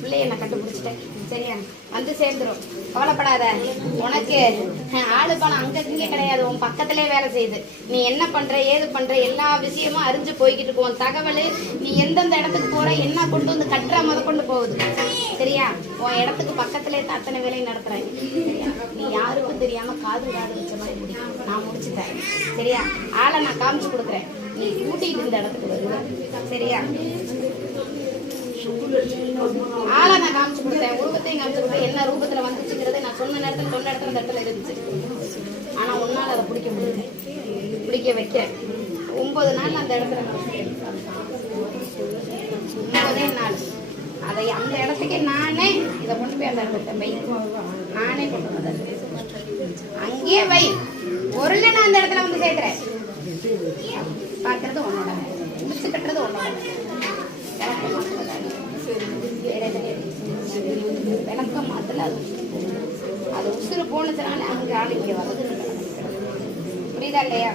பிள்ளைய நான் கண்டுபிடிச்சிட்டேன். சரியா? வந்து சேர்ந்துரும், கவலைப்படாத. உனக்கு ஆளு பணம் அங்க இங்கே கிடையாது, உன் பக்கத்திலே வேலை செய்யுது. நீ என்ன பண்ற ஏது பண்ற எல்லா விஷயமும் அறிஞ்சு போய்கிட்டு இருக்கும். உன் தகவல் நீ எந்தெந்த இடத்துக்கு போற என்ன கொண்டு வந்து கட்டுற முத கொண்டு போகுது. சரியா? உன் இடத்துக்கு பக்கத்திலே அத்தனை வேலையும் நடத்துறேன். சரியா? நீ யாருக்கும் தெரியாம காது வச்ச மாதிரி முடியும். நான் முடிச்சு தரேன். சரியா? ஆளை நான் காமிச்சு கொடுக்குறேன், நீ கூட்டிட்டு இந்த இடத்துக்கு வருவ. சரியா? ஆளை நான் காமிச்சு கொடுத்தேன், உருவத்தையும் காமிச்சு கொடுத்தேன். என்ன ரூபத்துல வந்துச்சுங்கிறத நான் சொன்ன நேரத்துல சொன்ன இடத்துல இந்த இடத்துல இருந்துச்சு. ஆனா உன்னால அதை பிடிக்க முடியல, பிடிக்க வைக்க 9 நாள் அந்த இடத்துல 9 நாள் அதை அந்த இடத்துக்கே நானே இதை கொண்டு போய் அந்த இடத்துல வை, நானே கொண்டு வந்தேன். அங்கேயே வை, பொருளை நான் அந்த இடத்துல வந்து சேர்க்கிறேன். பார்க்கறது உன்னோட, முடிச்சு கட்டுறது உன்னோட. விளக்கம் மாத்தல, அது உசுறு போனதுனால அங்கே ஆள் இங்கே வர்றது. புரியுதா இல்லையா?